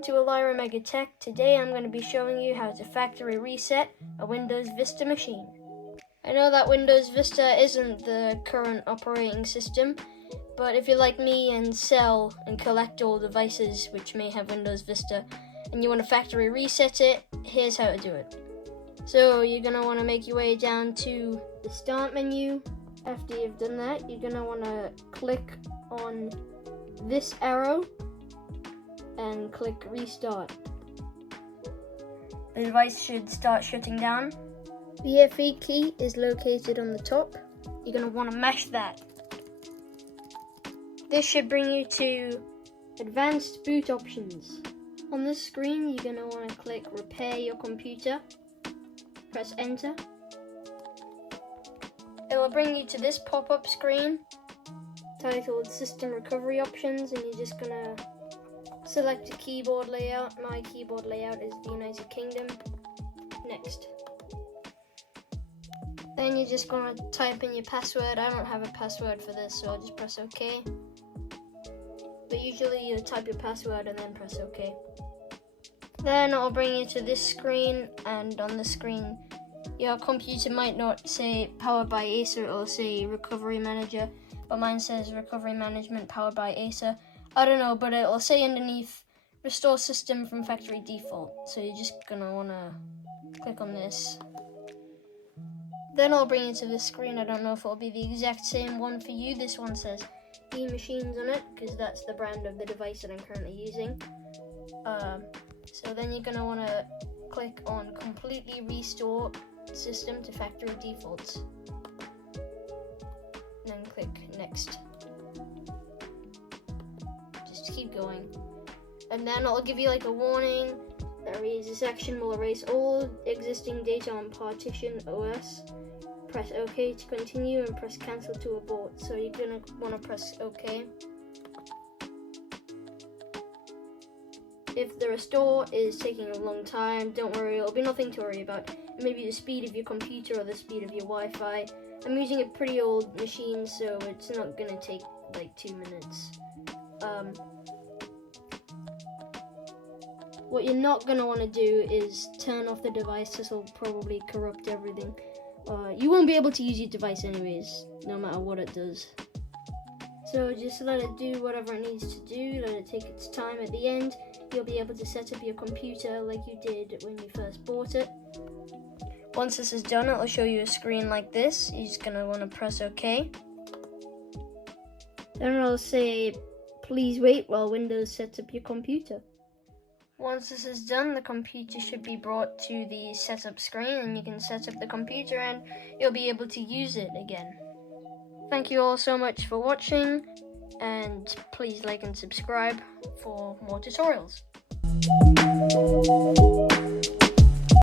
Welcome to Alyramega Tech. Today I'm going to be showing you how to factory reset a Windows Vista machine. I know that Windows Vista isn't the current operating system, but if you're like me and sell and collect all devices which may have Windows Vista and you want to factory reset it, here's how to do it. So you're going to want to make your way down to the Start menu. After you've done that, you're going to want to click on this arrow and click Restart. The device should start shutting down. The FE key is located on the top. You're going to want to mash that. This should bring you to Advanced Boot Options. On this screen, you're going to want to click Repair Your Computer. Press Enter. It will bring you to this pop-up screen titled System Recovery Options, and you're just going to select a keyboard layout. My keyboard layout is the United Kingdom. Next. Then you're just going to type in your password. I don't have a password for this, so I'll just press OK. But usually you type your password and then press OK. Then it'll bring you to this screen, and on the screen your computer might not say powered by Acer, it'll say Recovery Manager, but mine says Recovery Management powered by Acer. I don't know, but it'll say underneath Restore System from Factory Default. So you're just gonna wanna click on this. Then I'll bring you to this screen. I don't know if it'll be the exact same one for you. This one says eMachines on it, because that's the brand of the device that I'm currently using. So then you're gonna wanna click on Completely Restore System to Factory Defaults. And then click Next. Just keep going. And then it'll give you like a warning that reads, this action will erase all existing data on partition OS. Press OK to continue and press cancel to abort. So you're gonna wanna press OK. If the restore is taking a long time, don't worry, it'll be nothing to worry about. It may be the speed of your computer or the speed of your Wi-Fi. I'm using a pretty old machine, so it's not gonna take like 2 minutes. What you're not gonna wanna do is turn off the device. This will probably corrupt everything. You won't be able to use your device anyways, no matter what it does. So just let it do whatever it needs to do, let it take its time. At the end, you'll be able to set up your computer like you did when you first bought it. Once this is done, it'll show you a screen like this. You're just gonna wanna press OK. Then it'll say, please wait while Windows sets up your computer. Once this is done, the computer should be brought to the setup screen and you can set up the computer and you'll be able to use it again. Thank you all so much for watching, and please like and subscribe for more tutorials.